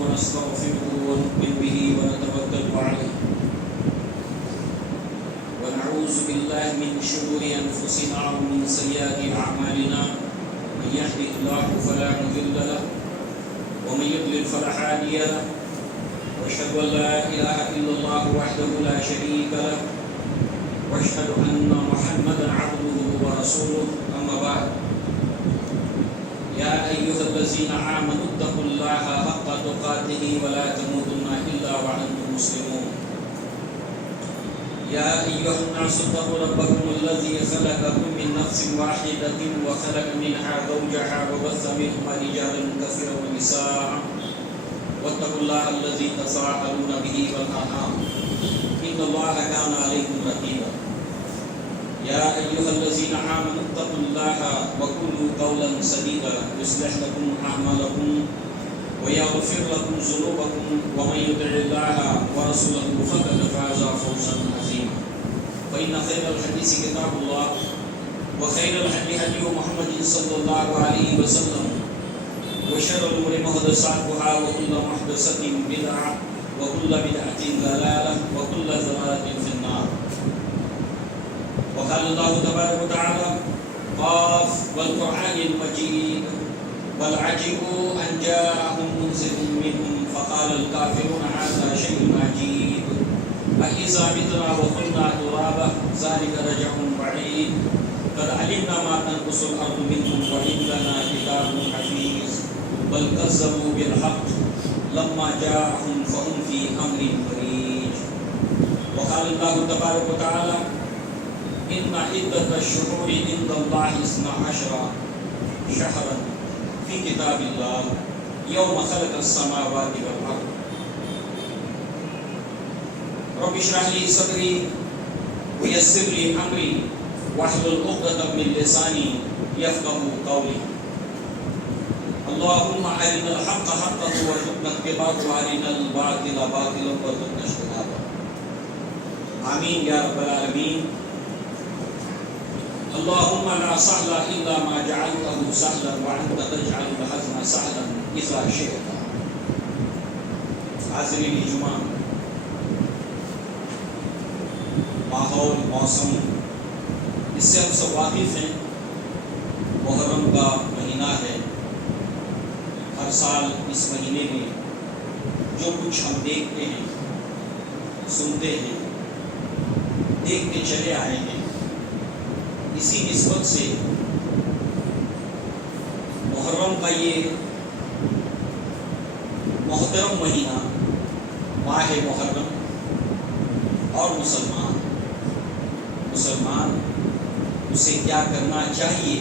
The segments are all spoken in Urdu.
ونستغفره ونؤمن به ونتوكل عليه ونعوذ بالله من شرور أنفسنا ومن سيئات أعمالنا من يهده الله فلا مضل له ومن يضلل فلا هادي له واشهد ان لا اله الا الله وحده لا شريك له واشهد ان محمدا عبده ورسوله اما بعد يا ايها الذين امنوا اتقوا الله حق تقاته ولا تموتن الا وانتم مسلمون يا ايها الناس اتقوا ربكم الذي خلقكم من نفس واحده وخلق منها زوجها وبث منهما رجالا كثيرا ونساء واتقوا الله الذي تساءلون به والارحام ان الله كان عليكم رقيبا يا ايها الذين امنوا اتقوا الله وقولوا قولا سديدا يصلح لكم اعمالكم ويغفر لكم ذنوبكم ومن يطع الله ورسوله فقد فاز فوزا عظيما فان خير الحديث كتاب الله وخير الهدي هدي محمد صلى الله عليه وسلم وشر الأمور محدثاتها وكل محدثة بدعة وكل بدعة ضلالة وكل ضلالة في النار وقال الله تبارك وتعالى قاف والقرآن المجيد بل عجبوا أن جاءهم منذر منهم فقال الكافرون هذا شيء عجيب أإذا متنا وكنا ترابا ذلك رجع بعيد قد علمنا ما تنقص الأرض منهم وعندنا كتاب حفيظ بل كذبوا بالحق لما جاءهم فهم في امر مريج وقال الله تبارك وتعالى ان عدة الشهور عند الله 12 شهرا في كتاب الله يوم خلق السماوات والارض رب اشرح لي صدري ويسر لي امري واحلل عقدة من لساني يفقهوا قولي اللهم ارنا الحق حقا وارزقنا اتباعه وارنا الباطل باطلا وارزقنا اجتنابه آمين يا رب العالمين اللهم لا سهل الا ما جعلته سهلا وانت تجعل الحزن سهلا اذا شئت حاضرین جمعہ ماحول موسم اس سے ہم سب واقف ہیں محرم کا مہینہ ہے ہر سال اس مہینے میں جو کچھ ہم دیکھتے ہیں سنتے ہیں دیکھتے چلے آئے ہیں اسی نسبت سے محرم کا یہ محترم مہینہ ماہ محرم اور مسلمان اسے کیا کرنا چاہیے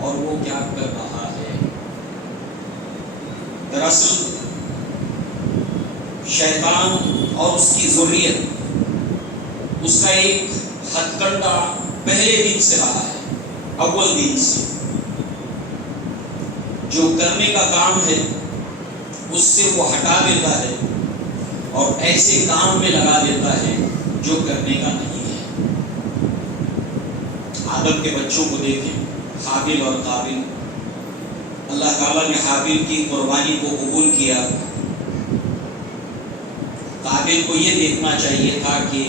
اور وہ کیا کر رہا ہے دراصل شیطان اور اس کی ذریت اس کا ایک ہتھ کنڈا پہلے دن سے رہا ہے اول دن سے جو کرنے کا کام ہے اس سے وہ ہٹا دیتا ہے اور ایسے کام میں لگا دیتا ہے جو کرنے کا نہیں ہے آدم کے بچوں کو دیکھیں حابیل اور قابیل اللہ تعالیٰ نے حابیل کی قربانی کو قبول کیا قابیل کو یہ دیکھنا چاہیے تھا کہ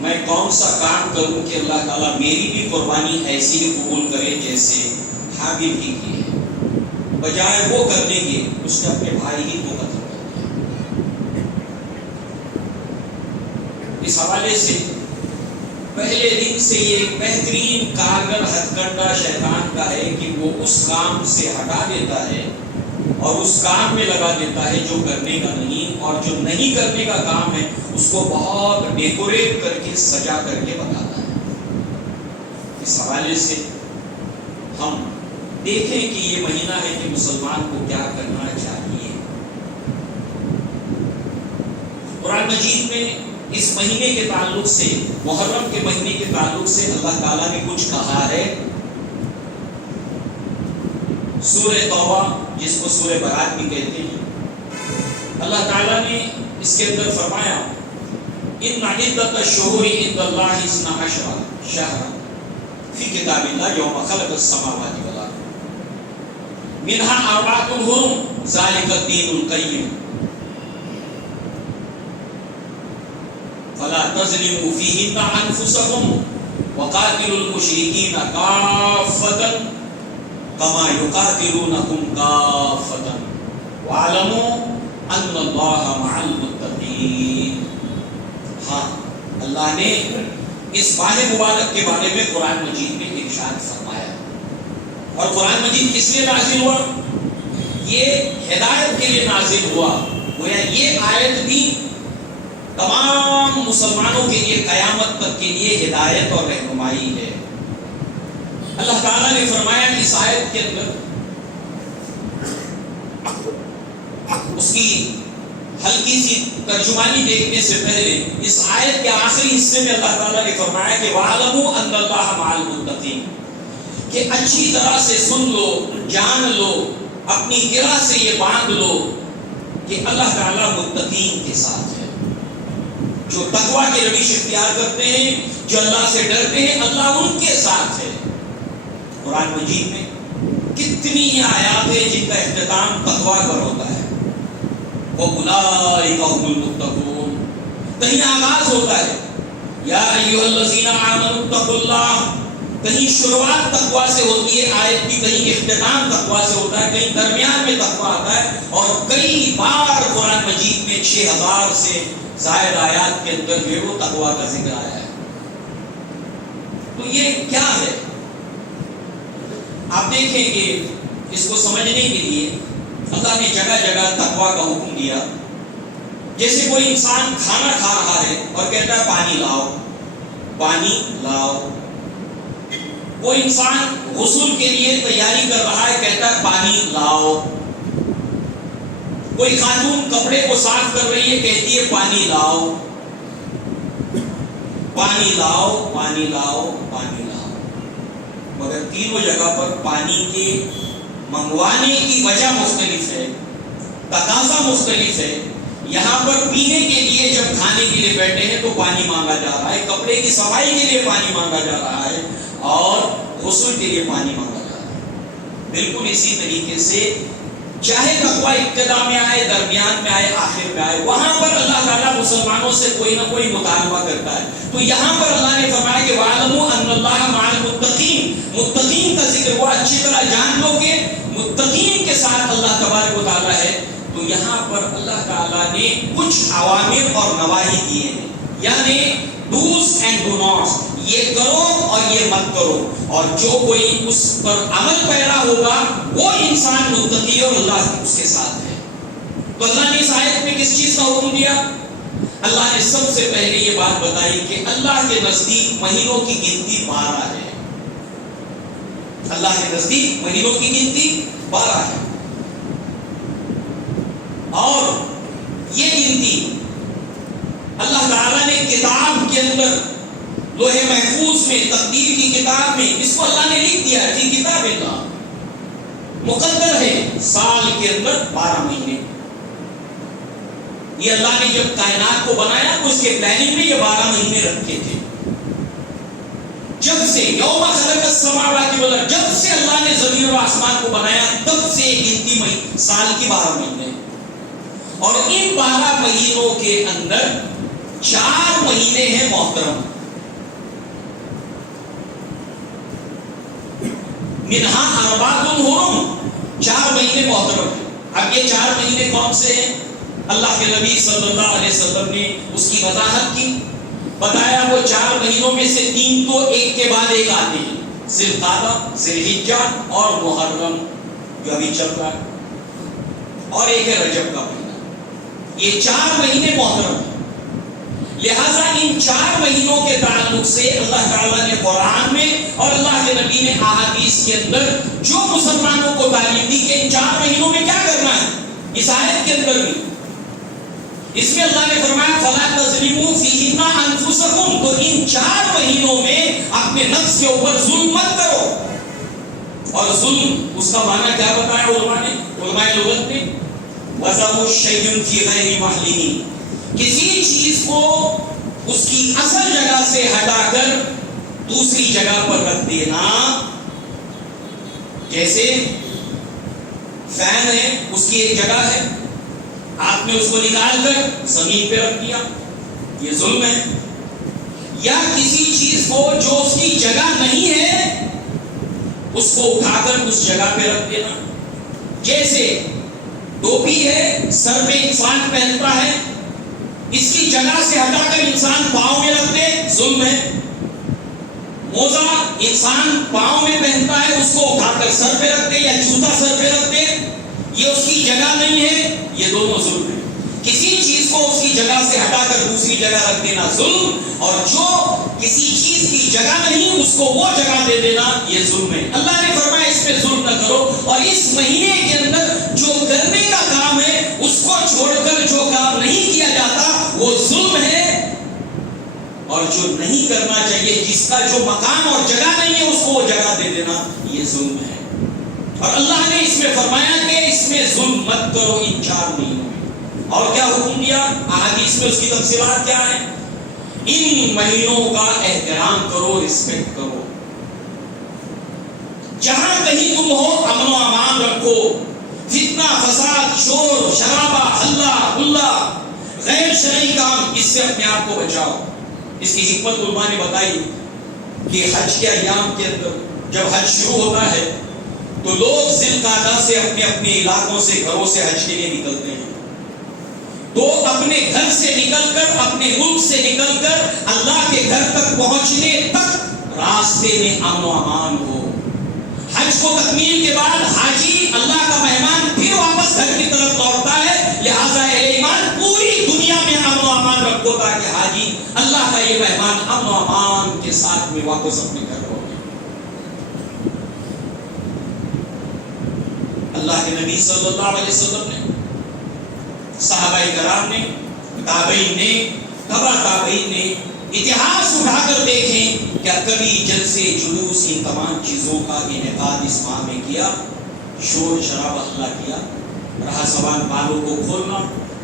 میں کون سا کام کروں کہ اللہ تعالیٰ میری بھی قربانی ایسی ہی قبول کرے جیسے حابیل کی ہے بجائے وہ کرنے کے اس نے اپنے بھائی ہی کو قتل کر دیا اس حوالے سے پہلے دن سے یہ بہترین کارگر ہتھ کنڈا شیطان کا ہے کہ وہ اس کام سے ہٹا دیتا ہے اور اس کام میں لگا دیتا ہے جو کرنے کا نہیں اور جو نہیں کرنے کا کام ہے اس کو بہت ڈیکوریٹ کر کے سجا کر کے بتاتا ہے اس حوالے سے ہم دیکھیں کہ یہ مہینہ ہے کہ مسلمان کو کیا کرنا چاہیے قرآن مجید میں اس مہینے کے تعلق سے محرم کے مہینے کے تعلق سے اللہ تعالیٰ نے کچھ کہا ہے سورہ توبہ جس کو سورہ برات بھی کہتے ہیں اللہ تعالیٰ نے اس کے اندر فرمایا ان عدت الشہور عند اللہ 12 شہرا فی کتاب اللہ یوم خلق السماوات والارض منہا اربعۃ حرم ذالک الدین القیم فلا تظلموا فیہن انفسکم وقاتلوا المشرکین کافۃ کما یقاتلونکم کافۃ واعلموا ان اللہ مع المتقین. ہاں اللہ نے اس ماہ مبارک کے بارے میں قرآن مجید میں ارشاد فرمایا. اور قرآن مجید کس لیے نازل ہوا؟ یہ ہدایت کے لیے نازل ہوا. گویا یہ آیت بھی تمام مسلمانوں کے لیے قیامت تک کے لیے ہدایت اور رہنمائی ہے. اللہ تعالیٰ نے فرمایا اس آیت کے اندر اس کی ہلکی سی ترجمانی دیکھنے سے پہلے اس آیت کے آخری حصے میں اللہ تعالیٰ نے فرمایا کہ وَعَلَمُوا أَنَّ اللَّهَ مَعَ الْمُتَّقِينَ، کہ اچھی طرح سے سن لو، جان لو، اپنی گرہ سے یہ باندھ لو کہ اللہ تعالیٰ متقین کے ساتھ ہے. جو تقویٰ کی روش اختیار کرتے ہیں، جو اللہ سے ڈرتے ہیں، اللہ ان کے ساتھ ہے. قرآن مجید میں کتنی آیات ہیں جن کا اختتام تقویٰ پر ہوتا ہے. وَأُولَٰئِكَ هُمُ الْمُتَّقُونَ، کہیں آغاز ہوتا ہے یا ایھا الذین آمنوا اتقوا اللہ، کہیں شروعات تقویٰ سے ہوتی ہے آیت کی، کہیں اختتام تقویٰ سے ہوتا ہے، کہیں درمیان میں تقویٰ آتا ہے، اور کئی بار قرآن مجید میں 6000 سے زائد آیات کے اندر جو ہے وہ تقویٰ کا ذکر آیا ہے. تو یہ کیا ہے؟ آپ دیکھیں کہ اس کو سمجھنے کے لیے اللہ نے جگہ جگہ تقویٰ کا حکم دیا. جیسے کوئی انسان کھانا کھا رہا ہے اور کہتا ہے پانی لاؤ، پانی لاؤ. کوئی انسان غسل کے لیے تیاری کر رہا ہے، کہتا ہے پانی لاؤ. کوئی خاتون کپڑے کو صاف کر رہی ہے، کہتی ہے پانی لاؤ، پانی لاؤ، پانی لاؤ، پانی لاؤ. مگر تینوں جگہ پر پانی کے منگوانے کی وجہ مختلف ہے، تقاضا مختلف ہے. یہاں پر پینے کے لیے جب کھانے کے لیے بیٹھے ہیں تو پانی مانگا جا رہا ہے، کپڑے کی صفائی کے لیے پانی مانگا جا رہا ہے، اور غسل کے لیے پانی مانگا جا رہا ہے. بالکل اسی طریقے سے چاہے تقویٰ ابتدا میں آئے، درمیان میں آئے، آخر میں آئے، وہاں پر اللہ تعالیٰ مسلمانوں سے کوئی نہ کوئی مطالبہ کرتا ہے. تو یہاں پر اللہ نے فرمایا کہ وَاعْلَمُوا أَنَّ اللَّهَ مَعَ الْمُتَّقِينَ، متقین کا ذکر وہ اچھی طرح جان لو کہ متقین کے ساتھ اللہ تبارک و تعالیٰ ہے. تو یہاں پر اللہ تعالیٰ نے کچھ اوامر اور نواہی دیے ہیں، یعنی ڈوز اینڈ ڈو ناٹس، یہ کرو اور یہ مت کرو. اور جو کوئی اس پر عمل پیرا ہوگا وہ انسان متقی اور اللہ اس کے ساتھ ہے. تو اللہ نے اس آیت میں کس چیز کا حکم دیا؟ اللہ نے سب سے پہلے یہ بات بتائی کہ اللہ کے نزدیک مہینوں کی گنتی 12 ہے. اللہ کے نزدیک مہینوں کی گنتی 12 ہے، اور یہ گنتی اللہ تعالیٰ نے کتاب کے اندر لوح محفوظ میں، تقدیر کی کتاب میں اس کو اللہ نے لکھ دیا ہے. کتاب اللہ مقدر ہے سال کے اندر 12 مہینے. یہ اللہ نے جب کائنات کو بنایا تو اس کے پلاننگ میں یہ 12 مہینے رکھے تھے. جب سے یوم خلق السماوات والارض، جب سے اللہ نے زمین اور آسمان کو بنایا تب سے گنتی سال کی 12 مہینے. اور ان 12 مہینوں کے اندر 4 مہینے ہیں محترم. منہا اربعۃ حرم، 4 مہینے محترم ہیں. اب یہ 4 مہینے کون سے ہیں؟ اللہ کے نبی صلی اللہ علیہ وسلم نے اس کی وضاحت کی، بتایا وہ 4 مہینوں میں سے 3 تو ایک کے بعد ایک آتے ہیں، ذی القعدہ، ذی الحجہ اور محرم جو ابھی چل رہا ہے، اور ایک ہے رجب کا مہینہ. یہ 4 مہینے محترم ہیں. لہذا ان 4 مہینوں کے تعلق سے اللہ تعالیٰ نے قرآن میں اور اللہ کے نبی نے احادیث کے اندر جو مسلمانوں کو تعلیم دی کہ ان 4 مہینوں میں کیا کرنا ہے. اس آیت کے اندر بھی اس میں اللہ نے فرمایا فَلَا تَظْلِمُوا فِيهِنَّ أَنفُسَكُمْ، تو ان 4 مہینوں میں اپنے نفس کے اوپر ظلم مت کرو. اور ظلم اس کا معنی کیا بتایا علماء لغت نے؟ وَضَعُ الشَّيْءِ فِي غَيْرِ مَحْلِهِ، کسی چیز کو اس کی اصل جگہ سے ہٹا کر دوسری جگہ پر رکھ دینا. جیسے فین ہے اس کی ایک جگہ ہے، آپ نے اس کو نکال کر زمین پہ رکھ دیا، یہ ظلم ہے۔ یا کسی چیز کو جو اس کی جگہ نہیں ہے اس کو اٹھا کر اس جگہ پہ رکھ دینا، جیسے ٹوپی ہے سر پہ انسان پہنتا ہے، اس کی جگہ سے ہٹا کر انسان پاؤں میں رکھ دے، ظلم ہے۔ موزہ انسان پاؤں میں پہنتا ہے، اس کو اٹھا کر سر پہ رکھ دے یا جوتا سر پہ رکھ دے، یہ اس کی جگہ نہیں ہے، یہ دونوں ظلم ہے۔ کسی چیز کو اس کی جگہ سے ہٹا کر دوسری جگہ رکھ دینا ظلم، اور جو کسی چیز کی جگہ نہیں اس کو وہ جگہ دے دینا یہ ظلم ہے۔ اللہ نے فرمایا اس میں ظلم نہ کرو، اور اس مہینے کے اندر جو کرنے کا کام ہے اس کو چھوڑ کر جو کام نہیں کیا جاتا وہ ظلم ہے، اور جو نہیں کرنا چاہیے جس کا جو مقام اور جگہ نہیں ہے اس کو وہ جگہ دے دینا یہ ظلم ہے۔ اور اللہ نے اس میں فرمایا کہ اس میں ظلم مت کرو ان 4 مہینوں میں۔ اور کیا حکم دیا؟ احادیث میں اس کی تفصیلات کیا ہیں؟ ان مہینوں کا احترام کرو، رسپیکٹ کرو، جہاں کہیں تم ہو امن و امان رکھو، فتنہ فساد شور شرابہ ہلہ گلا غیر شرعی کام اس سے اپنے آپ کو بچاؤ۔ اس کی حکمت علماء نے بتائی کہ حج کے ایام کے اندر جب حج شروع ہوتا ہے تو لوگ ذی القعدہ سے اپنے اپنے علاقوں سے گھروں سے حج کے لیے نکلتے ہیں، تو اپنے گھر سے نکل کر اپنے ملک سے نکل کر اللہ کے گھر تک پہنچنے تک راستے میں امن و امان ہو۔ حج کو تکمیل کے بعد حاجی اللہ کا مہمان پھر واپس گھر کی طرف لوٹتا ہے، لہذا اہل ایمان پوری دنیا میں امن و امان رکھو تاکہ حاجی اللہ کا یہ مہمان امن و امان کے ساتھ میں واپس اپنے گھر لوٹے۔ اللہ کے نبی صلی اللہ علیہ وسلم نے، صحابہ کرام نے، تابعین نے، تبع تابعین نے اتہاس اٹھا کر دیکھیں کیا کبھی جلسے جلوس ان تمام چیزوں کا انعقاد اس ماہ میں کیا؟ شور شرابہ اللہ کیا؟ رہا زبان بالوں کو کھولنا،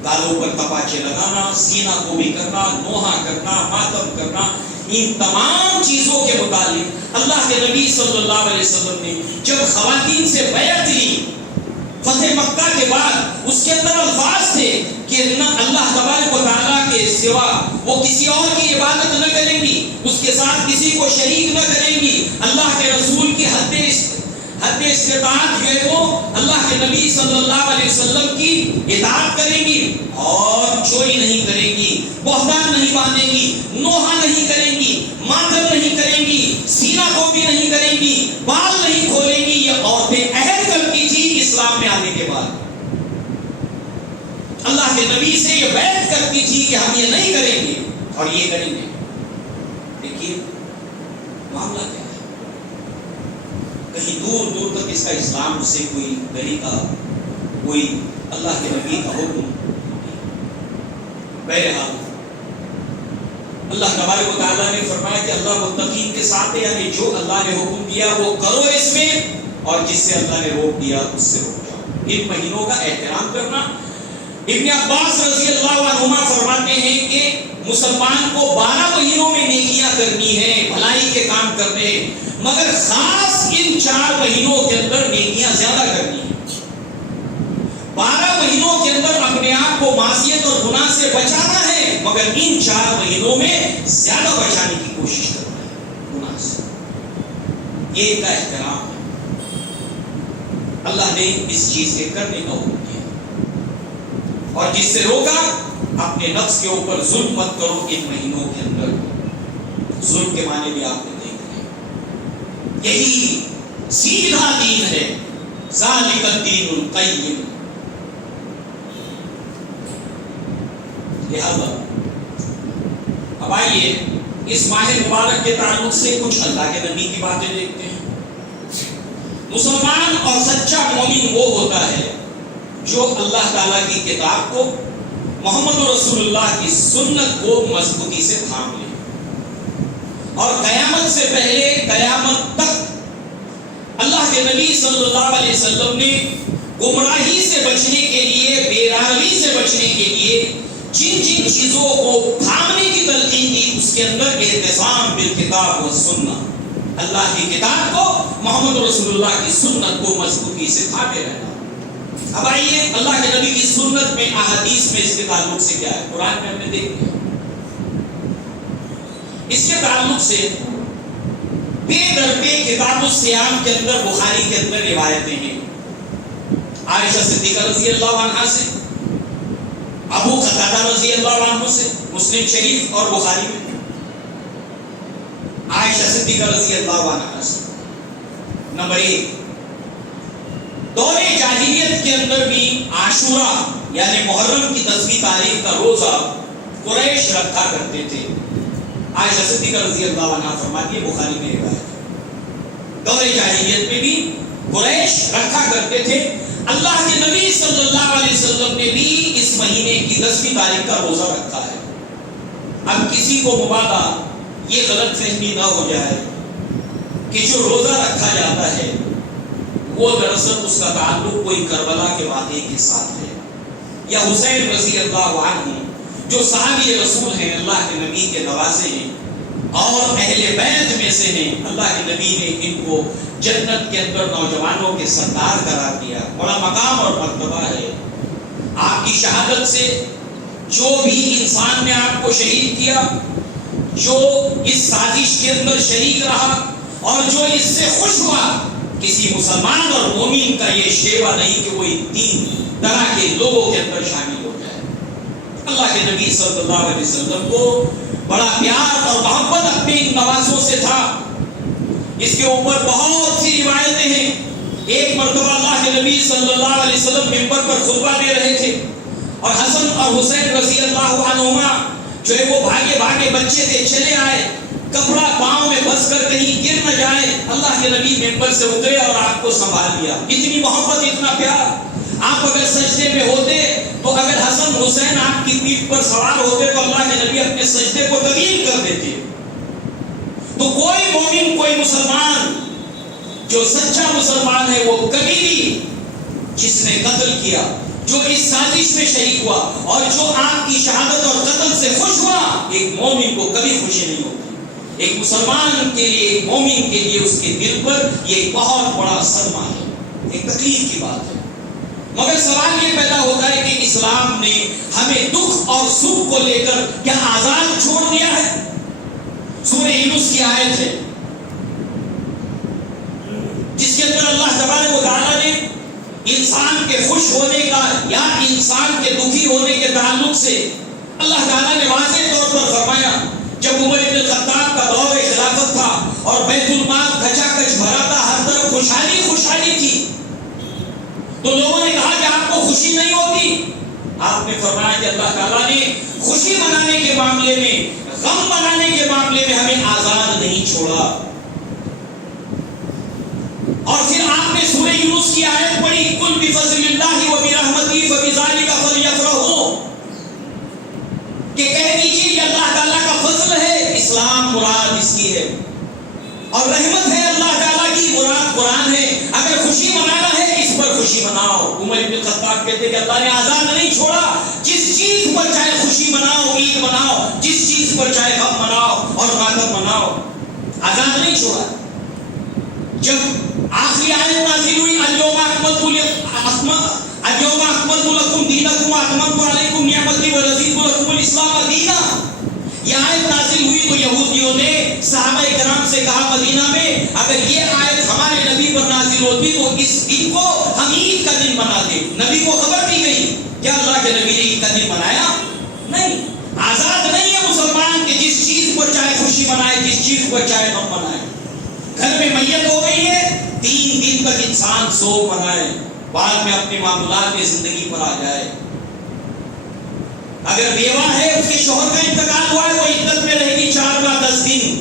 گالوں پر تپاچے لگانا، سینہ کو بھی کرنا، نوحہ کرنا، ماتم کرنا، ان تمام چیزوں کے متعلق اللہ کے نبی صلی اللہ علیہ وسلم نے جب خواتین سے بیعت لی فتح مکہ کے بعد، اس کے اندر الفاظ تھے کہ نہ اللہ تبارک و تعالیٰ کے سوا وہ کسی اور کی عبادت نہ کریں گی، اس کے ساتھ کسی کو شریک نہ کریں گی، اللہ کے رسول کی حد استطاعت جو ہے وہ اللہ کے نبی صلی اللہ علیہ وسلم کی اطاعت کریں گی، اور چوری نہیں کریں گی، بہتان نہیں باندھیں گی، نوحہ نہیں کریں گی، ماتم نہیں کریں گی، سینہ کو بھی نہیں کریں گی، بال نہیں کھولیں گی۔ یہ عورتیں عہد کرتی تھی اسلام میں آنے کے بعد، اللہ کے نبی سے یہ بیعت کرتی تھی کہ ہم یہ نہیں کریں گے اور یہ کریں گے۔ دیکھیے معاملہ کیا ہے، کہیں دور دور تک اس کا اسلام سے کوئی طریقہ، کوئی اللہ کے نبی کا حکم۔ بہرحال اللہ تبارک و تعالیٰ نے فرمایا کہ اللہ متقین کے ساتھ ہے، یعنی جو اللہ نے حکم دیا وہ کرو اس میں، اور جس سے اللہ نے روک دیا اس سے رک جاؤ۔ ان مہینوں کا احترام کرنا۔ ابن عباس رضی اللہ عنہما فرماتے ہیں کہ مسلمان کو 12 مہینوں میں نیکیاں کرنی ہے، بھلائی کے کام کرنے ہیں، مگر خاص ان 4 مہینوں کے اندر نیکیاں زیادہ کرنی ہیں۔ 12 مہینوں کے اندر اپنے آپ کو معصیت اور گناہ سے بچانا ہے، مگر ان 4 مہینوں میں زیادہ بچانے کی کوشش کرنا ہے گناہ سے۔ یہ ان کا احترام ہے۔ اللہ نے اس چیز کے کرنے کا حکم کیا، اور جس سے روکا اپنے نفس کے اوپر ظلم مت کرو ان مہینوں کے اندر۔ ظلم کے معنی بھی آپ نے دیکھ لیں، یہی سیدھا دین ہے، ذالک الدین القیم۔ لہذا اب آئیے اس ماہ مبارک کے تعلق سے کچھ اللہ کے نبی کی باتیں دیکھتے ہیں۔ مسلمان اور سچا مومن وہ ہوتا ہے جو اللہ تعالیٰ کی کتاب کو، محمد رسول اللہ کی سنت کو مضبوطی سے تھام لے، اور قیامت سے پہلے قیامت تک اللہ کے نبی صلی اللہ علیہ وسلم نے گمراہی سے بچنے کے لیے، بے-راہی سے بچنے کے لیے جن جن چیزوں کو تھامنے کی تلقین دی، اس کے اندر اعتصام بالکتاب و سنت، اللہ کی کتاب کو، محمد رسول اللہ کی سنت کو مضبوطی سے تھامے رہنا۔ اب آئیے اللہ کے نبی کی سنت میں احادیث میں اس کے تعلق سے کیا ہے، قرآن میں ہم نے دیکھ لیا۔ اس کے تعلق سے بے دربے کتاب الصیام کے اندر بخاری کے اندر روایتیں ہیں، عائشہ صدیقہ رضی اللہ عنہا سے، ابو قتادہ رضی اللہ عنہ سے، مسلم شریف اور بخاری میں، عائشہ صدیقہ رضی اللہ عنہا سے۔ نمبر 1، دور جاہلیت کے اندر بھی عاشورہ یعنی محرم کی 10ویں تاریخ کا روزہ قریش رکھا کرتے تھے۔ عائشہ صدیقہ رضی اللہ عنہا فرماتی ہے، بخاری میں روایت ہے، دور جاہلیت میں بھی قریش رکھا کرتے تھے۔ اللہ کے نبی صلی اللہ علیہ وسلم نے بھی اس مہینے کی 10ویں تاریخ کا روزہ رکھا ہے۔ اب کسی کو مبادا یہ غلط فہمی نہ ہو جائے کہ جو روزہ رکھا جاتا ہے وہ دراصل اس کا تعلق کوئی کربلا کے واقعے کے ساتھ ہے، یا حسین رضی اللہ عنہ جو صحابی رسول ہیں، اللہ کے نبی کے نواسے ہیں اور اہل بیت میں سے ہیں، اللہ کے نبی نے ان کو جنت کے اندر نوجوانوں کے سردار قرار دیا، بڑا مقام اور مرتبہ ہے۔ آپ کی شہادت سے جو بھی انسان نے آپ کو شہید کیا، جو اس سازش کے اندر شریک رہا اور جو اس سے خوش ہوا، کسی مسلمان اور مومن کا یہ شیوا نہیں کہ وہ ان 3 طرح کے لوگوں کے اندر شامل ہو جائے۔ اللہ کے نبی صلی اللہ علیہ وسلم کو بڑا پیار اور محبت اپنے ان نوازوں سے تھا۔ اس کے اوپر بہت سی روایتیں ہیں۔ ایک مرتبہ اللہ کے نبی صلی اللہ علیہ وسلم ممبر پر خطبہ دے رہے تھے اور حسن اور حسین رضی اللہ عنہما جو ہے وہ بھاگے بھاگے بچے سے چلے آئے، کپڑا پاؤں میں بس کر کہیں گر نہ جائے، اللہ کے نبی ممبر سے اترے اور آپ کو سنبھال لیا۔ اتنی محبت، اتنا پیار۔ آپ اگر سجدے میں ہوتے تو اگر حسن حسین آپ کی پیٹھ پر سوار ہوتے تو اللہ کے نبی اپنے سجدے کو طویل کر دیتے۔ تو کوئی مومن، کوئی مسلمان جو سچا مسلمان ہے وہ کبھی بھی جس نے قتل کیا، جو اس سازش میں شریک ہوا اور جو آپ کی شہادت اور قتل سے خوش ہوا، ایک مومن کو کبھی خوشی نہیں ہوتی۔ ایک مسلمان کے لیے، ایک مومن کے لیے اس کے دل پر یہ بہت بڑا صدمہ ہے، ایک تکلیف کی بات ہے۔ مگر سوال یہ پیدا ہوتا ہے کہ اسلام نے ہمیں دکھ اور سکھ کو لے کر کیا آزاد چھوڑ دیا ہے؟ سورہ یونس کی آیت ہے جس کے اندر اللہ تبارک و تعالیٰ نے انسان کے خوش ہونے کا یا انسان کے دکھی ہونے کے تعلق سے اللہ تعالیٰ نے واضح طور پر فرمایا، جب عمر بن الخطاب کا دور خلافت تھا اور بیت المال کھچا کچ بھرا تھا، ہر طرف خوشحالی خوشحالی تھی، تو لوگوں نے کہا کہ آپ کو خوشی نہیں ہوتی؟ آپ نے فرمایا کہ اللہ تعالیٰ نے خوشی منانے کے معاملے میں، غم منانے کے معاملے میں ہمیں آزاد نہیں چھوڑا۔ اور پھر آپ نے سورہ یونس کی آیت پڑھی، قل بفضل اللہ وبرحمتہ فبذلک فلیفرحوا، کہ کہہ دیجیے یہ اللہ تعالیٰ کا فضل ہے، اسلام مراد اس کی ہے، اور رحمت ہے اللہ تعالیٰ کی، مراد قرآن ہے۔ اگر خوشی منانا ہے اس پر خوشی مناؤ۔ عمر بن الخطاب کہتے کہ اللہ نے آزاد نہیں چھوڑا، جس چیز پر چاہے خوشی مناؤ، عید مناؤ، جس چیز پر چاہے غم مناؤ اور ماتم مناؤ، آزاد نہیں چھوڑا۔ جب آخری آیت نازل ہوئی، اليوم اکملت لکم دینکم واتممت علیکم نعمتی ورضیت لکم الاسلام دینا، یہ آیت نازل ہوئی تو یہودیوں نے صحابہ کرام سے کہا مدینہ میں، اگر یہ آیت ہمارے نبی پر نازل ہوتی تو اس دن کو ہم عید کا دن مناتے۔ نبی کو خبر دی گئی، کیا اللہ کے نبی نے عید کا دن منایا؟ نہیں۔ آزاد نہیں ہے مسلمان کہ جس چیز پر چاہے خوشی منائے، جس چیز پر چاہے غم منائے۔ گھر میں میت ہو گئی ہے، 3 دن تک انسان سوگ منائے، بعد میں اپنے معمولات میں زندگی پر آ جائے۔ اگر بیوہ ہے، اس کے شوہر کا انتقال ہوا ہے، وہ عدت میں رہے گی 4 ماہ 10 دن۔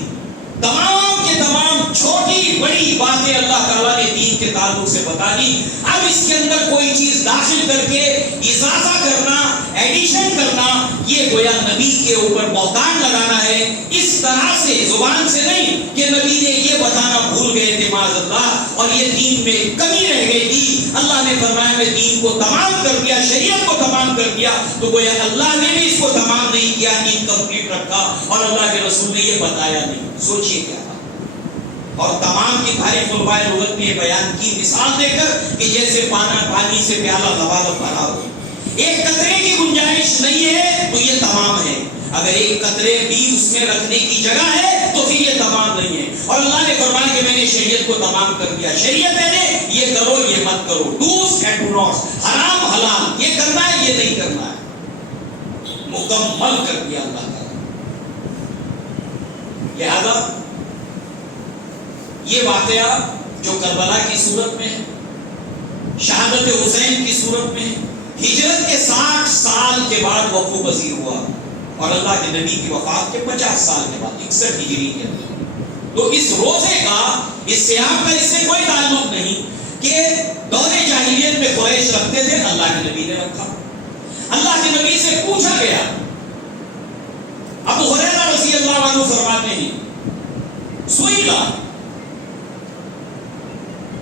تمام کے تمام چھوٹی بڑی باتیں اللہ تعالیٰ نے دین کے تعلق سے بتا دی۔ اب اس کے اندر کوئی چیز داخل کر کے اضافہ کرنا، ایڈیشن کرنا، یہ گویا نبی کے اوپر بہتان لگانا ہے۔ اس طرح سے زبان سے نہیں کہ نبی نے یہ بتانا بھول گئے تھے معاذ اللہ اور یہ دین میں کمی رہ گئی تھی، اللہ نے فرمایا میں دین کو تمام کر دیا، شریعت کو تمام کر دیا، تو گویا اللہ نے بھی اس کو تمام نہیں کیا، انکمپلیٹ رکھا اور اللہ کے رسول نے یہ بتایا نہیں۔ سوچئے کیا اور تمام کی تعریف علماء لغت نے بیان کی مثال دے کر کہ جیسے پانی سے پیالہ لبالب بھرا ہو، ایک قطرے کی گنجائش نہیں ہے تو یہ تمام ہے، اگر ایک قطرے بھی اس میں رکھنے کی جگہ ہے تو پھر یہ تمام نہیں ہے۔ اور اللہ نے فرمایا کہ میں نے شریعت کو تمام کر دیا، شریعت ہے یہ کرو یہ مت کرو، ڈوز اینڈ ڈو ناٹس، حرام حلال، یہ کرنا ہے یہ نہیں کرنا ہے، مکمل کر دیا اللہ تعالیٰ۔ لہذا یہ واقعہ جو کربلا کی صورت میں ہے، شہادت حسین کی صورت میں ہے، ہجرت کے 60 سال کے بعد وقوع پذیر ہوا اور اللہ کے نبی کی وفات کے 50 سال کے بعد 61 ہجری کے اندر۔ تو اس روزے کا، اس سیام کا اس سے کوئی تعلق نہیں کہ دور جاہلیت میں قریش رکھتے تھے، اللہ کے نبی نے رکھا۔ اللہ کے نبی سے پوچھا گیا، ابو ہریرہ رضی اللہ عنہ فرماتے ہیں، سئیلا،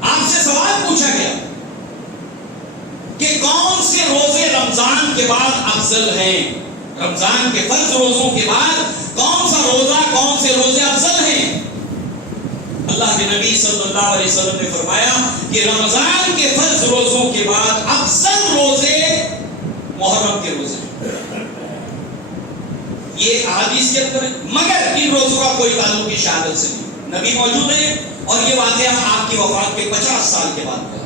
آپ سے سوال پوچھا گیا کہ کون سے روزے رمضان کے بعد افضل ہیں، رمضان کے فرض روزوں کے بعد کون سا روزہ، کون سے روزے افضل ہیں؟ اللہ کے نبی صلی اللہ علیہ وسلم نے فرمایا کہ رمضان کے فرض روزوں کے بعد افضل روزے محرم کے روزے، یہ حدیث کے اندر، مگر ان روزوں کا کوئی تعلق کی شہادت سے نہیں، نبی موجود ہے اور یہ واقعہ آپ کی وفات کے 50 سال کے بعد ہوا۔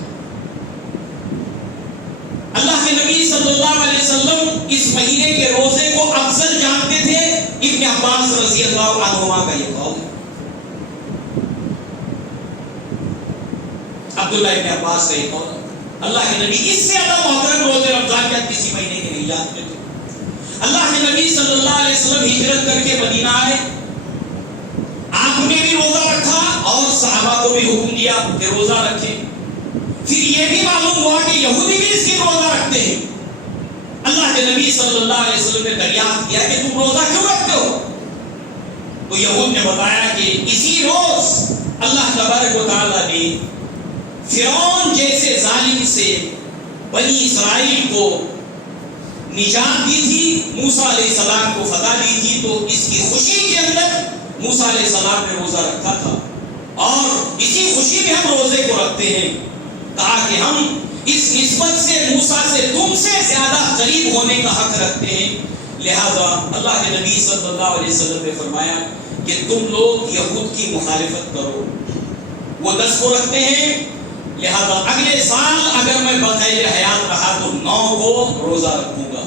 اللہ کے نبی صلی اللہ علیہ وسلم اس مہینے کے روزے کو افضل جانتے تھے، ابن عباس رضی اللہ عنہما کا یہ قول ہے۔ عبداللہ ابن عباس کا یہ قول ہے، اللہ کے نبی اس سے زیادہ محترم روزے رمضان کے کسی مہینے کے نہیں جانتے تھے۔ اللہ کے نبی صلی اللہ علیہ وسلم ہجرت کر کے مدینہ آئے، آپ نے بھی روزہ رکھا اور صحابہ کو بھی حکم دیا کہ روزہ رکھیں۔ پھر یہ بھی معلوم ہوا کہ یہودی بھی اس دن روزہ رکھتے ہیں۔ اللہ کے نبی صلی اللہ علیہ وسلم نے دریافت کیا کہ تم روزہ کیوں رکھتے ہو؟ تو یہود نے بتایا کہ اسی روز اللہ تبارک و تعالیٰ نے فرعون جیسے ظالم سے بنی اسرائیل کو نجات دی تھی، موسیٰ علیہ السلام کو فتح دی تھی، تو اس کی خوشی کے اندر موسیٰ علیہ السلام نے روزہ رکھا تھا، اور اسی خوشی میں ہم روزے کو رکھتے ہیں تاکہ ہم اس نسبت سے موسیٰ سے تم سے زیادہ قریب ہونے کا حق رکھتے ہیں۔ لہذا اللہ کے نبی صلی اللہ علیہ وسلم نے فرمایا کہ تم لوگ یہود کی مخالفت کرو، وہ 10 کو رکھتے ہیں، لہذا اگلے سال اگر میں بخیر حیات رہا تو 9 کو روزہ رکھوں گا۔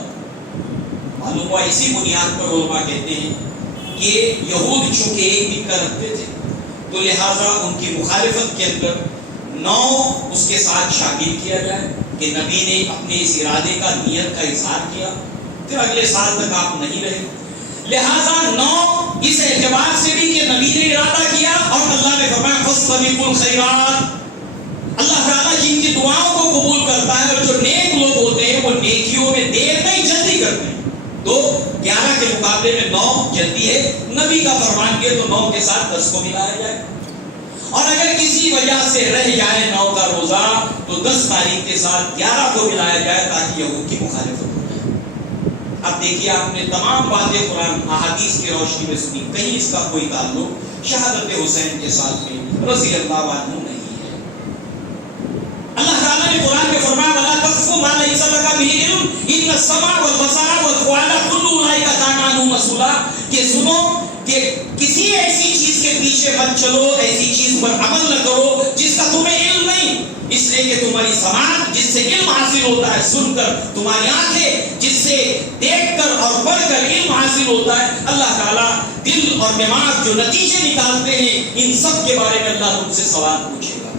معلوم ہوا اسی بنیاد پر علماء کہتے ہیں کہ یہود چونکہ ایک دن کا رکھتے تھے تو لہذا ان کی مخالفت کے اندر 9 اس کے ساتھ شامل کیا جائے کہ نبی نے اپنے اس ارادے کا، نیت کا اظہار کیا، پھر اگلے سال تک آپ نہیں رہے، لہذا 9 اس اعتبار سے بھی کہ نبی نے ارادہ کیا اور اللہ نے فرمایا فاستبقوا الخیرات، اللہ تعالیٰ جن کی دعاؤں کو قبول کرتا ہے اور جو نیک لوگ ہوتے ہیں وہ نیکیوں میں دیر نہیں جلدی کرتے ہیں، تو 11 کے مقابلے میں 9 جلدی ہے، نبی کا فرمان کیا تو 9 کے ساتھ 10 کو ملایا جائے، اور اگر کسی وجہ سے رہ جائے 9 کا روزہ تو 10 تاریخ کے ساتھ 11 کو ملایا جائے تاکہ یہود کی مخالفت ہو جائے۔ اب دیکھیے آپ نے تمام باتیں قرآن احادیث کی روشنی میں سنی، کہیں اس کا کوئی تعلق شہادت حسین کے ساتھ میں رضی اللہ عنہ نہیں ہے۔ اللہ تعالیٰ نے قرآن میں فرمایا وَلَا تَقْفُ مَا لَيْسَ لَكَ بِهِ عِلْمٌ إِنَّ السَّمْعَ وَالْبَصَرَ وَالْفُؤَادَ كُلُّ أُولَٰئِكَ كَانَ عَنْهُ مسؤولا، کہ سنو کہ کسی ایسی چیز کے پیچھے مت چلو، ایسی چیز پر عمل نہ کرو جس کا تمہیں علم نہیں، اس لیے کہ تمہاری سماعت جس سے علم حاصل ہوتا ہے سن کر، تمہاری آنکھیں جس سے دیکھ کر اور پڑھ کر علم حاصل ہوتا ہے، اللہ تعالیٰ دل اور دماغ جو نتیجے نکالتے ہیں ان سب کے بارے میں اللہ تم سے سوال پوچھے گا۔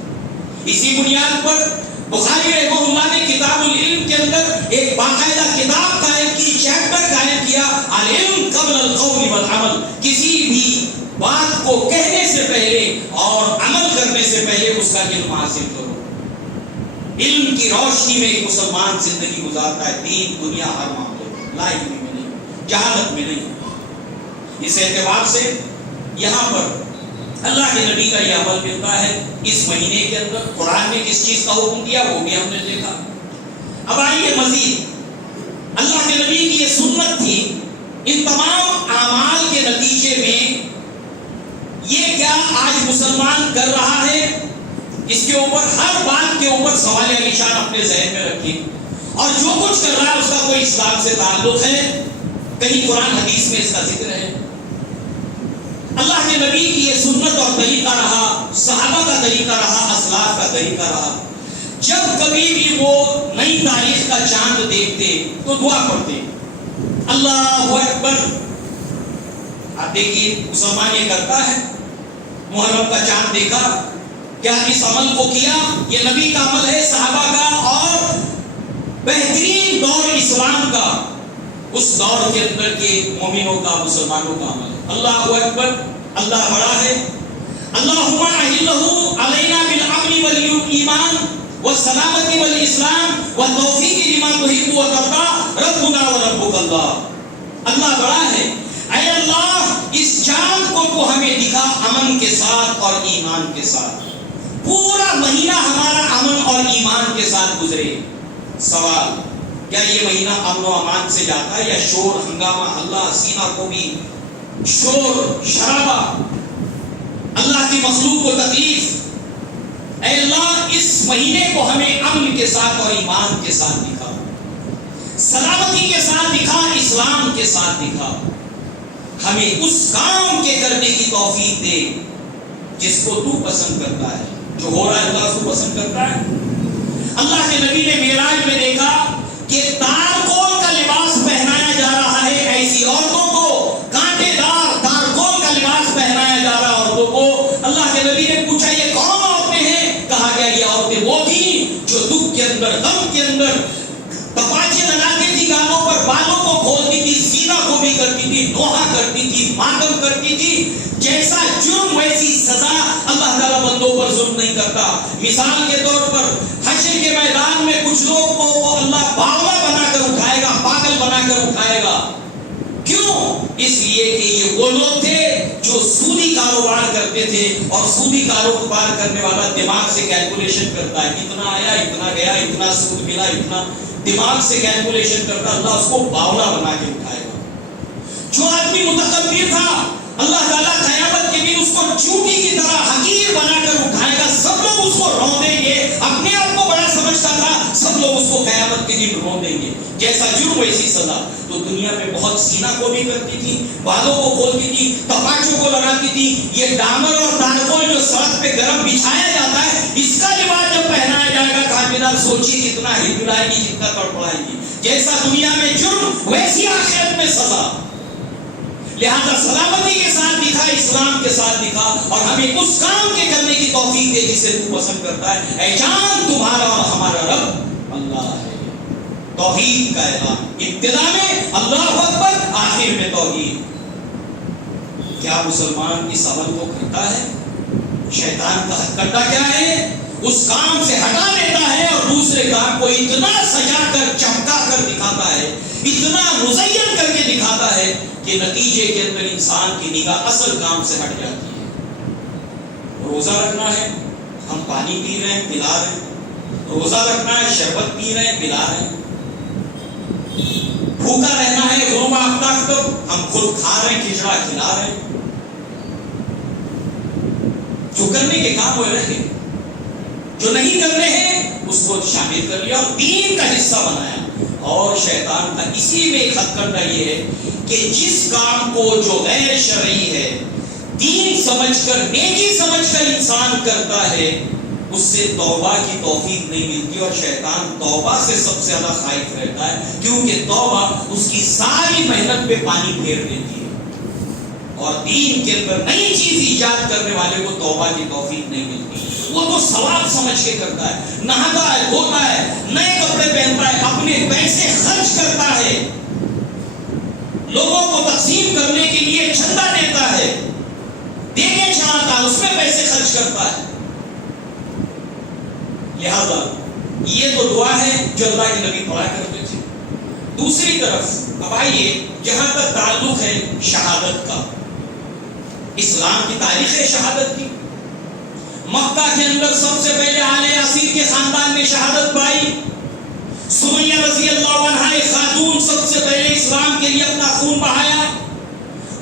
اسی بنیاد پر بخاری رحمہ اللہ نے کتاب العلم کے اندر ایک باقاعدہ کتاب قائم کی، چیپٹر قائم کیا، العلم قبل القول والعمل، کسی بھی بات کو کہنے سے پہلے اور عمل کرنے سے پہلے اس کا علم حاصل کرو۔ علم کی روشنی میں ایک مسلمان زندگی گزارتا ہے، دین دنیا ہر معاملے میں، لا علمی میں نہیں، جہالت میں نہیں۔ اس اعتبار سے یہاں پر اللہ کے نبی کا یہ عمل ملتا ہے اس مہینے کے اندر۔ قرآن نے کس چیز کا حکم دیا وہ بھی ہم نے دیکھا۔ اب آئیے مزید، اللہ کے نبی کی یہ سنت تھی، ان تمام اعمال کے نتیجے میں یہ کیا آج مسلمان کر رہا ہے؟ اس کے اوپر ہر بات کے اوپر سوال نشان اپنے ذہن میں رکھیں، اور جو کچھ کر رہا ہے اس کا کوئی اسلام سے تعلق ہے؟ کہیں قرآن حدیث میں اس کا ذکر ہے؟ اللہ کے نبی کی یہ سنت اور طریقہ رہا، صحابہ کا طریقہ رہا، اسلاف کا طریقہ رہا، جب کبھی بھی وہ نئی تاریخ کا چاند دیکھتے تو دعا پڑھتے، اللہ اکبر۔ آپ دیکھیے مسلمان یہ کرتا ہے، محرم کا چاند دیکھا، کیا اس عمل کو کیا؟ یہ نبی کا عمل ہے، صحابہ کا، اور بہترین دور اسلام کا، اس دور کے اندر کے مومنوں کا، مسلمانوں کا عمل ہے۔ اللہ اکبر، اللہ بڑا ہے۔ اللہم اہلہ علینا بالامن والایمان والسلامۃ والاسلام والتوفیق لما تحب وترضى ربنا وربک اللہ۔ اللہ بڑا ہے۔ اے اللہ، اس چاند کو تو ہمیں دکھا امن کے ساتھ اور ایمان کے ساتھ، پورا مہینہ ہمارا امن اور ایمان کے ساتھ گزرے۔ سوال، کیا یہ مہینہ امن و امان سے جاتا ہے یا شور ہنگامہ، اللہ سینہ کو بھی شور شرابہ، اللہ کی مخلوق کو تکلیف؟ اے اللہ، اس مہینے کو ہمیں امن کے ساتھ اور ایمان کے ساتھ دکھا، سلامتی کے ساتھ دکھا، اسلام کے ساتھ دکھا، ہمیں اس کام کے کرنے کی توفیق دے جس کو تو پسند کرتا ہے۔ جو ہو رہا ہے اللہ اس کو پسند کرتا ہے۔ اللہ کے نبی نے معراج میں دیکھا کہ تارکول کا لباس پہنایا جا رہا ہے ایسی عورتوں کو، کانٹے دار تارکول کا لباس پہنایا جا رہا ہے عورتوں کو۔ اللہ کے نبی نے پوچھا یہ کون عورتیں ہیں؟ کہا گیا یہ عورتیں وہ تھیں جو دکھ کے اندر، غم کے اندر تپاچے لگاتی تھی، گالوں پر بالوں کو کھولتی تھی، سینہ کو بھی کرتی تھی، نوحہ کرتی تھی، ماتم کرتی تھی۔ جیسا جرم ویسی سزا، اللہ تعالیٰ بندوں پر ظلم نہیں کرتا۔ مثال کے طور پر حشر کے میدان میں کچھ لوگ کو وہ اللہ باولا بنا کر اٹھائے گا، پاگل بنا کر اٹھائے گا۔ کیوں؟ اس لیے کہ یہ وہ لوگ تھے جو سودی کاروبار کرتے تھے، اور سودی کاروبار کرنے والا دماغ سے کیلکولیشن کرتا ہے، اتنا آیا، اتنا گیا، اتنا سود ملا، اتنا دماغ سے کیلکولیشن کرتا، اللہ اس کو باولا بنا کے اٹھائے گا۔ جو آدمی متکبر تھا، اللہ تعالیٰ قیامت کے دن اس کو چونٹی کی طرح حقیر بنا کر اٹھائے گا، سب لوگ اس کو رون گے۔ اپنے آپ کو بڑا سمجھتا تھا، سب لوگ اس کو قیامت کے دن رون گے۔ جیسا جرم ویسی سزا۔ تو دنیا میں بہت سینہ کو بھی کرتی تھی، بالوں کو کھولتی تھی، تپاچوں کو لگاتی تھی۔ یہ ڈامر اور تارکول جو سڑک پہ گرم بچھایا جاتا ہے، اس کا لباس جب پہنایا جائے گا، کامیدار سوچی کتنا ہلائے گی، کتنا تڑپڑائے گی۔ جیسا دنیا میں جرم ویسی آخرت میں سزا۔ لہذا سلامتی کے ساتھ دکھا، اسلام کے ساتھ دکھا، اور ہمیں اس کام کے کرنے کی توفیق دے جسے تو پسند کرتا ہے۔ اے جان، تمہارا اور ہمارا رب اللہ ہے۔ توحید کا اعلان، ابتدا میں اللہ اکبر، آخر میں توحید۔ کیا مسلمان اس عمل کو کرتا ہے؟ شیطان کا ہتھکڑا کیا ہے؟ اس کام سے ہٹا دیتا ہے اور دوسرے کام کو اتنا سجا کر چمکا کر دکھاتا ہے، اتنا مزین کر کے دکھاتا ہے کہ نتیجے کے اندر انسان کی نگاہ اصل کام سے ہٹ جاتی ہے۔ روزہ رکھنا ہے، ہم پانی پی رہے ہیں، پلا رہے ہیں۔ روزہ رکھنا ہے، شربت پی رہے ہیں، پلا رہے ہیں۔ بھوکا رہنا ہے، روما آفتاب تک، ہم خود کھا رہے ہیں، کھچڑا کھلا رہے ہیں۔ جو کرنے کے کام وہ رہے، جو نہیں کرنے ہیں اس کو شامل کر لیا اور دین کا حصہ بنایا۔ اور شیطان کا اسی میں ایک ہتھکڑا یہ ہے کہ جس کام کو جو غیر شرعی ہے، دین سمجھ کر، نیکی سمجھ کر انسان کرتا ہے، اس سے توبہ کی توفیق نہیں ملتی، اور شیطان توبہ سے سب سے زیادہ خائف رہتا ہے، کیونکہ توبہ اس کی ساری محنت پہ پانی پھیر دیتی ہے، اور دین کے اندر نئی چیز ایجاد کرنے والے کو توبہ کی توفیق نہیں ملتی۔ وہ تو ثواب سمجھ کے کرتا ہے، نہاتا ہے، دھوتا ہے، نئے کپڑے پہنتا ہے، اپنے پیسے خرچ کرتا ہے، لوگوں کو تقسیم کرنے کے لیے چندہ دیتا ہے، دینے چاہتا ہے، اس میں پیسے خرچ کرتا ہے۔ لہذا یہ تو دعا ہے جو اللہ کے نبی پڑھا کرتے تھے۔ دوسری طرف اب آئیے، جہاں تک تعلق ہے شہادت کا، اسلام کی تاریخ شہادت کی، مکہ کے اندر سب سے پہلے آل یاسین کے خاندان میں شہادت پائی۔ سمیہ رضی اللہ عنہا ایک خاتون، سب سے پہلے اسلام کے لیے اپنا خون بہایا۔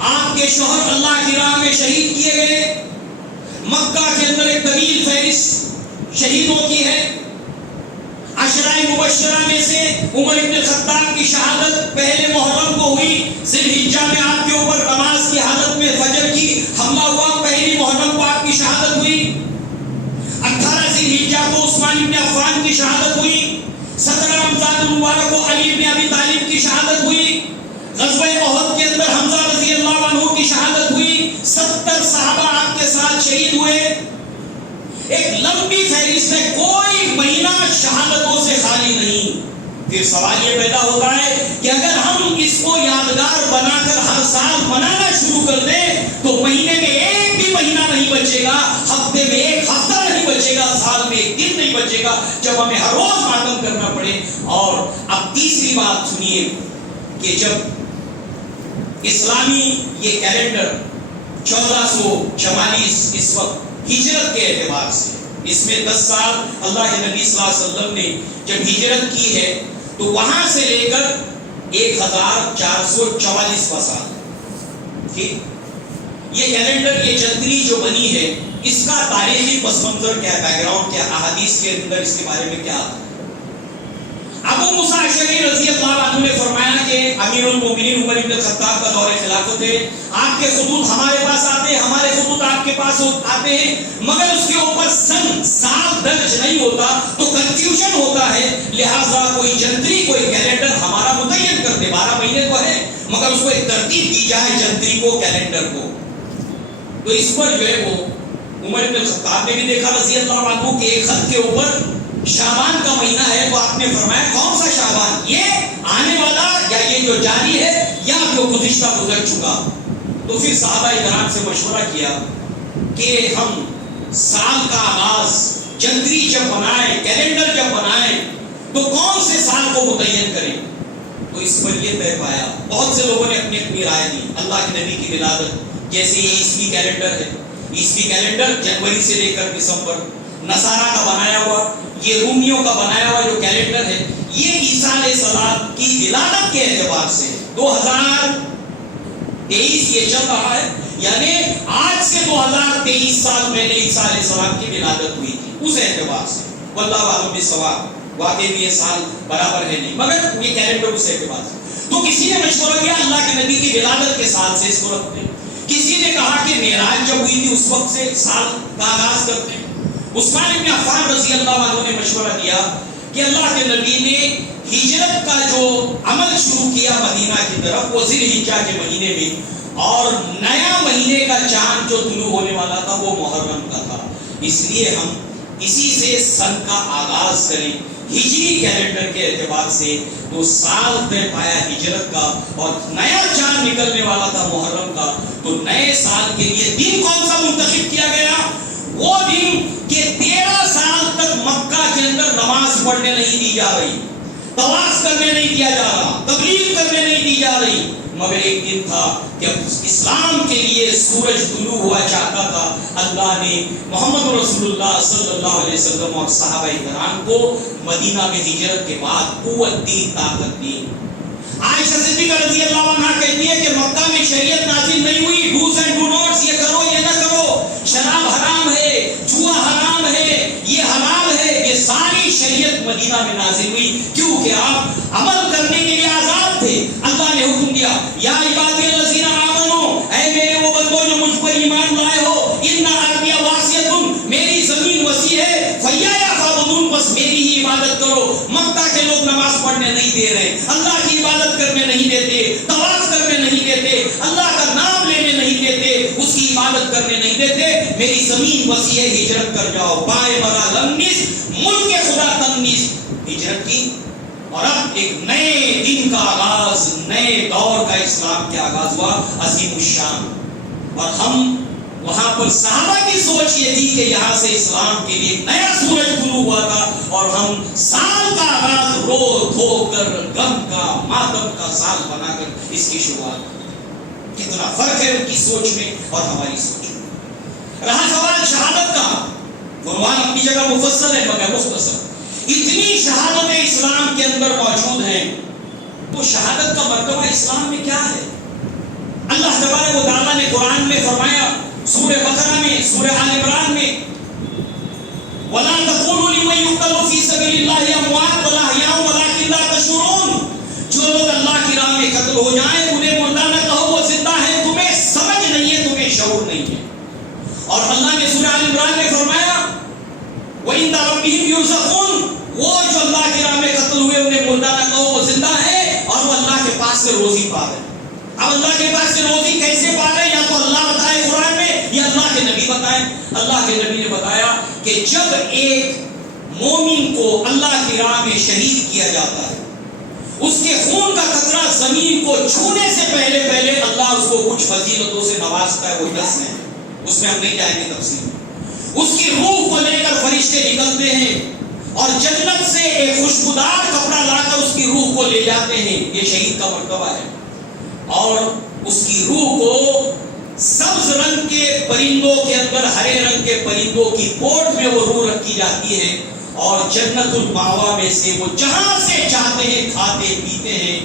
آپ کے شوہر اللہ کی راہ میں شہید کیے گئے. مکہ کے اندر ایک طویل فہرست شہیدوں کی ہے. عشرہ مبشرہ میں سے عمر ابن الخطاب کی شہادت پہلے محرم کو ہوئی. ذی الحجہ میں آپ کے اوپر نماز کی حالت میں فجر کی حملہ ہوا، پہلی محرم کو آپ کی شہادت ہوئی. 18 ذی الحجہ کو عثمان ابن عفان کی شہادت ہوئی. 17 رمضان المبارک کو علی ابن ابی طالب کی شہادت ہوئی. غزوہ احد کے اندر حمزہ رضی اللہ عنہ کی شہادت ہوئی. 70 صحابہ آپ کے ساتھ شہید ہوئے. ایک لمبی فہرست ہے، کوئی مہینہ شہادتوں سے خالی نہیں. پھر سوال یہ پیدا ہوتا ہے کہ اگر ہم اس کو یادگار بنا کر ہر سال منانا شروع کر دیں تو مہینے میں ایک بھی مہینہ نہیں بچے گا، ہفتے میں ایک ہفتہ نہیں بچے گا، سال میں ایک دن نہیں بچے گا جب ہمیں ہر روز ماتم کرنا پڑے. اور اب تیسری بات سنیے کہ جب اسلامی یہ کیلنڈر 1444 اس وقت ہجرت کے اعتبار سے، اس میں 10 سال اللہ کے نبی صلی اللہ علیہ وسلم نے جب ہجرت کی ہے تو وہاں سے لے کر 1444 سال. ٹھیک، یہ کیلنڈر، یہ جنتری جو بنی ہے، اس کا تاریخی پس منظر کیا ہے، بیک گراؤنڈ کیا، احادیث کے اندر اس کے بارے میں کیا ہے. ابو موسیٰ اشعری رضی اللہ عنہ نے فرمایا کہ امیر المومنین عمر بن الخطاب کا دور خلافت ہے، آپ کے خطوط ہمارے پاس آتے ہیں، ہمارے خطوط آپ کے پاس آتے ہیں، مگر اس کے اوپر سال درج نہیں ہوتا تو کنفیوژن ہوتا ہے. لہذا کوئی جنتری، کوئی کیلنڈر ہمارا متعین کر دے. 12 مہینے تو ہے مگر اس کو ایک ترتیب دی جائے جنتری کو، کیلنڈر کو. تو اس پر جو ہے وہ عمر بن الخطاب نے بھی دیکھا رضی اللہ عنہ کہ ایک خط کے اوپر شعبان کا مہینہ ہے، تو آپ نے فرمایا کون سا شعبان، یہ آنے والا یا یہ جو جاری ہے یا جو گزشتہ گزر چکا. تو پھر صحابہ کرام سے مشورہ کیا کہ ہم سال کا آغاز جنتری جب بنائیں، کیلنڈر جب بنائیں تو کون سے سال کو متعین کریں. تو اس پر یہ طے پایا، بہت سے لوگوں نے اپنی اپنی رائے دی. اللہ کے نبی کی ولادت، جیسے یہ عیسوی کیلنڈر ہے، عیسوی کیلنڈر جنوری سے لے کر دسمبر. نصارہ کا بنایا ہوا، یہ رومیوں کا بنایا ہوا جو کیلنڈر ہے، یہ عیسیٰ علیہ السلام کی ولادت کے اعتبار سے 2023 یہ چل رہا ہے، یعنی آج سے 2023 سال پہلے عیسیٰ علیہ السلام کی ولادت ہوئی تھی، اس اعتبار سے. واللہ اعلم بالصواب، واقعی میں یہ سال برابر ہے نہیں، مگر یہ کیلنڈر اس اعتبار سے. تو کسی نے مشورہ کیا اللہ کے نبی کی ولادت کے سال سے اس کو رکھتے ہیں. کسی نے کہا کہ معراج جب ہوئی تھی اس وقت سے سال کا آغاز کرتے ہیں. عثمان ابن عفان رضی اللہ عنہ نے مشورہ دیا کہ اللہ کے نبی نے ہجرت کا جو عمل شروع کیا مدینہ کی طرف وہ ذی الحجہ کے مہینے میں، اور نیا مہینے کا چاند جو طلوع ہونے والا تھا وہ محرم کا تھا، اس لیے ہم اسی سے سن کا آغاز کریں ہجری کیلنڈر کے اعتبار سے. تو سال طے پایا ہجرت کا اور نیا چاند نکلنے والا تھا محرم کا. تو نئے سال کے لیے دن کون سا منتخب کیا گیا؟ وہ دن کہ 13 سال تک مکہ کے اندر نماز پڑھنے نہیں دی جا رہی، طواف کرنے نہیں دیا جا رہا، تبلیغ کرنے نہیں دی جا رہی، مگر ایک دن تھا کہ اسلام کے لیے سورج طلوع ہوا چاہتا تھا. اللہ نے محمد رسول اللہ صلی اللہ علیہ وسلم اور صحابہ کرام کو مدینہ میں ہجرت کے بعد قوت دی، طاقت دی. عائشہ صدیقہ رضی اللہ عنہا کہتی ہے کہ مکہ میں شریعت نازل نہیں ہوئی، ڈوز اینڈ ڈو ناٹس، یہ کرو یہ نہ کرو، شراب حرام ہے، جوا حرام ہے، یہ حلال ہے، یہ ساری شریعت مدینہ میں نازل ہوئی کیونکہ آپ عمل کرنے کے لیے آزاد تھے. اللہ نے حکم دیا یا عبادی الذین آمنو، اے میرے وہ بندو جو مجھ پر ایمان لائے ہو، ان ارضی واسعۃ، میری زمین وسیع ہے، فیایا فاعبدون، بس میری ہی عبادت کرو. مکہ کے لوگ نماز پڑھنے نہیں دے رہے، اللہ کی عبادت کرنے نہیں دیتے، طواف کرنے نہیں دیتے، اللہ کا نام لینے نہیں دیتے، اس کی عبادت کرنے نہیں دیتے. میری زمین وسیع ہے، ہجرت کر جاؤ. بائے برا لنگس، ملک خدا تنگس، ہجرت کی. اور اب ایک نئے دن کا آغاز، نئے دور کا اسلام کے آغاز ہوا، عظیم الشان. اور ہم وہاں پر صحابہ کی سوچ یہ تھی کہ یہاں سے اسلام کے لیے نیا سورج طلوع ہوا تھا، اور ہم سال کا آغاز رو دھو کر غم کا، ماتم کا سال بنا کر اس کی شروعات. کتنا فرق ہے ان کی سوچ میں اور ہماری سوچ میں. رہا سوال شہادت کا، عنوان اپنی جگہ مفصل ہے مگر مختصر. اتنی شہادتیں اسلام کے اندر موجود ہیں، تو شہادت کا مرتبہ اسلام میں کیا ہے؟ اللہ تبارک و قرآن میں فرمایا سورہ بقرہ میں، سورہ آل عمران میں، وَلَا تَقُولُوا لِمَن يُقْتَلُ فِي سَبِيلِ اللَّهِ أَمْوَاتٌ بَلْ أَحْيَاءٌ وَلَٰكِن لَّا تَشْعُرُونَ۔ جو لوگ اللہ کی راہ میں قتل ہو جائیں انہیں مردہ نہ کہو، وہ زندہ ہیں، تمہیں سمجھ نہیں ہے، تمہیں شعور نہیں ہے۔ اور اللہ نے سورہ آل عمران میں فرمایا وَعِندَ رَبِّهِمْ يُرْزَقُونَ، وہ جو اللہ کی راہ میں قتل ہوئے انہیں مردہ نہ کہو، وہ زندہ ہے اور وہ اللہ کے پاس سے روزی پا رہے ہیں۔ اب اللہ کے پاس سے روزی کیسے پا رہے ہیں؟ یا تو اللہ بتائے قرآن میں یا اللہ کے نبی بتائیں۔ اللہ کے نبی نے بتایا کہ جب ایک مومن کو اللہ کی راہ میں شہید کیا جاتا ہے، اس کے خون کا قطرہ زمین کو چھونے سے پہلے پہلے اللہ اس کو کچھ فضیلتوں سے نوازتا ہے، وہ 10 ہیں، اس میں ہم نہیں جائیں گے تفصیل میں۔ اس کی روح کو لے کر فرشتے نکلتے ہیں اور جنت سے ایک خوشبودار کپڑا لا کر اس کی روح کو لے جاتے ہیں، یہ شہید کا مرتبہ ہے، اور اس کی روح کو سبز رنگ کے پرندوں کے اندر ہرے رنگ کے پرندوں کی پوٹ میں وہ روح رکھی جاتی ہے، اور جنت المأوا میں سے وہ جہاں سے چاہتے ہیں کھاتے پیتے ہیں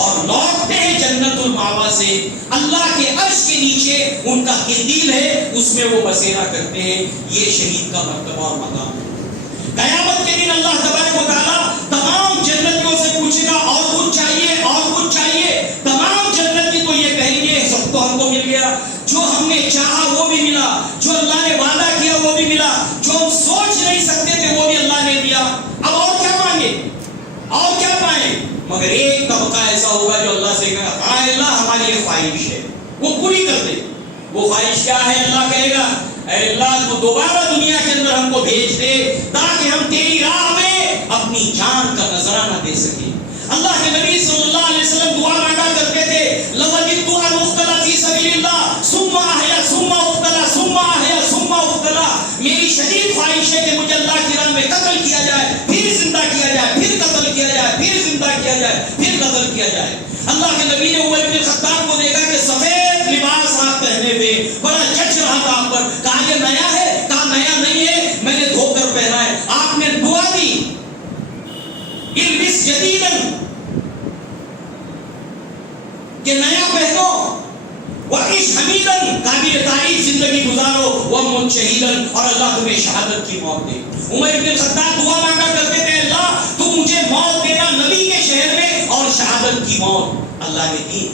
اور لوٹتے ہیں جنت المأوا سے اللہ کے عرش کے نیچے ان کا قندیل ہے، اس میں وہ بسیرا کرتے ہیں۔ یہ شہید کا مرتبہ اور مقام ہے۔ قیامت کے دن اللہ تبارک و تعالیٰ تمام جنتیوں سے پوچھے گا اور کچھ چاہیے اور کچھ چاہیے، تمام جنتی تو یہ کہیں گے سب تو ہم کو مل گیا، جو ہم نے چاہا وہ بھی ملا، جو اللہ نے وعدہ کیا وہ بھی ملا، جو ہم سوچ نہیں سکتے تھے وہ بھی اللہ نے دیا، اب اور کیا مانگے اور کیا پائیں؟ مگر ایک طبقہ ایسا ہوگا جو اللہ سے کہے ہاں اللہ ہماری یہ خواہش ہے، وہ پوری کر دے۔ وہ خواہش کیا ہے؟ اللہ کہے گا اے اللہ تو دوبارہ دنیا کے اندر ہم کو بھیج دے تاکہ ہم تیری راہ میں اپنی جان کا نذرانہ دے سکیں۔ اللہ کے نبی صلی اللہ علیہ وسلم دعا مانگا کرتے تھے لَوَجِدْتُ أَنْ أُقْتَلَ فِي سَبِيلِ اللَّهِ ثُمَّ أَحْيَا ثُمَّ أُقْتَلَ ثُمَّ أَحْيَا ثُمَّ أُقْتَلَ، میری شدید خواہش ہے کہ مجھے اللہ کی راہ میں قتل کیا جائے، پھر زندہ کیا جائے، پھر قتل کیا جائے، پھر زندہ کیا جائے، پھر قتل کیا جائے۔ اللہ کے نبی نے عمر بن خطاب کو دیکھا کہ سفید لباس آپ پہنے ہوئے بڑا جچ رہا تھا آپ پر، کہا یہ نیا ہے؟ کہا نیا نہیں ہے، میں نے دھو کر پہنا ہے۔ آپ نے دعا دی البس جدیداً کہ نیا پہنو، وعیش حمیداً قابل تعریف زندگی گزارو، وامت شہیداً اور اللہ تمہیں شہادت کی موت دے۔ عمر بن خطاب دعا مانگا کرتے تھے اللہ تو مجھے موت دینا نبی کے شہر میں اور شہادت کی موت، اللہ نے دی۔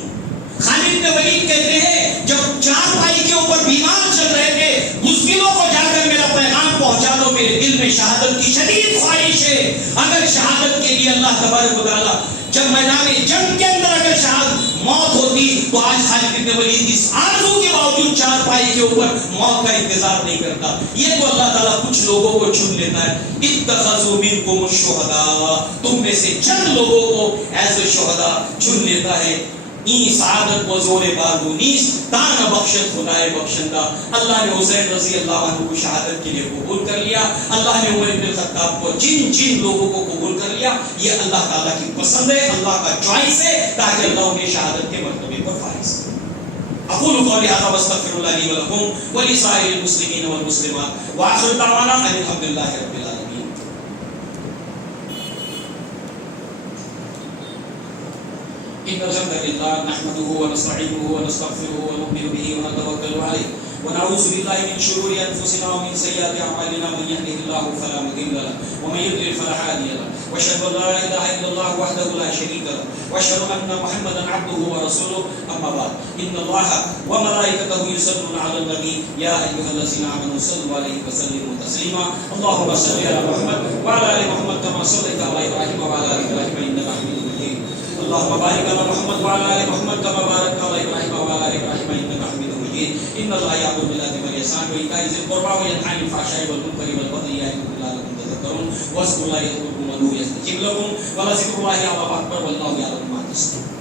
خالد بن ولید کہتے ہیں جب چارپائی کے اوپر بیمار چل رہے تھے مسلموں کو جا کر میرا پیغام پہنچا دو، میرے دل میں شہادت کی شدید خواہش ہے۔ اگر شہادت کے لیے اللہ تبارک و تعالیٰ جب میدان جنگ کے اندر اگر شہادت موت ہوتی تو آج خالد بن ولید اس آرزو کے باوجود چارپائی کے اوپر موت کا انتظار نہیں کرتا۔ یہ تو اللہ تعالیٰ کچھ لوگوں کو چن لیتا ہے، اتخذوا منکم الشہداء، تم میں سے چند لوگوں کو ایز شہداء چن لیتا ہے۔ این سعادت و زور بارگو نیست تان بخشت خدای بخشندہ۔ اللہ نے حسین رضی اللہ عنہ کو شہادت کے لیے قبول کر لیا، اللہ نے عمر بن الخطاب کو جن لوگوں کو قبول کر لیا، یہ اللہ تعالیٰ کی پسند ہے، اللہ کا چوائس ہے، تاکہ اللہ انہیں شہادت کے مرتبے پر فائز کرے۔ اقول قولی ھذا واستغفر اللہ لی ولکم ولسائر المسلمین والمسلمات وآخر دعوانا ان الحمد للہ رب العالمین۔ إن الحمد لله نحمده ونستعينه ونستغفره ونؤمن به ونتوكل عليه ونعوذ بالله من شرور أنفسنا ومن سيئات أعمالنا من يهده الله فلا مضل له ومن يضلل فلا هادي له وأشهد أن لا إله إلا الله وحده لا شريك له وأشهد أن محمدا عبده ورسوله أما بعد إن الله وملائكته يصلون على النبي يا أيها الذين آمنوا صلوا عليه وسلموا تسليما اللهم صل على محمد وعلى آل محمد كما صليت على إبراهيم وعلى آل إبراهيم إنك حميد مجيد اللهم بارك على محمد وعلى آل محمد كما باركت على إبراهيم وعلى آل إبراهيم إنك حميد مجيد إن الله يأمر بالعدل والإحسان وإيتاء ذي القربى وينهى عن الفحشاء والمنكر والبغي يعظكم لعلكم تذكرون واذكروا الله يذكركم وادعوه يستجب لكم ولذكر الله أكبر والله يعلم ما تصنعون۔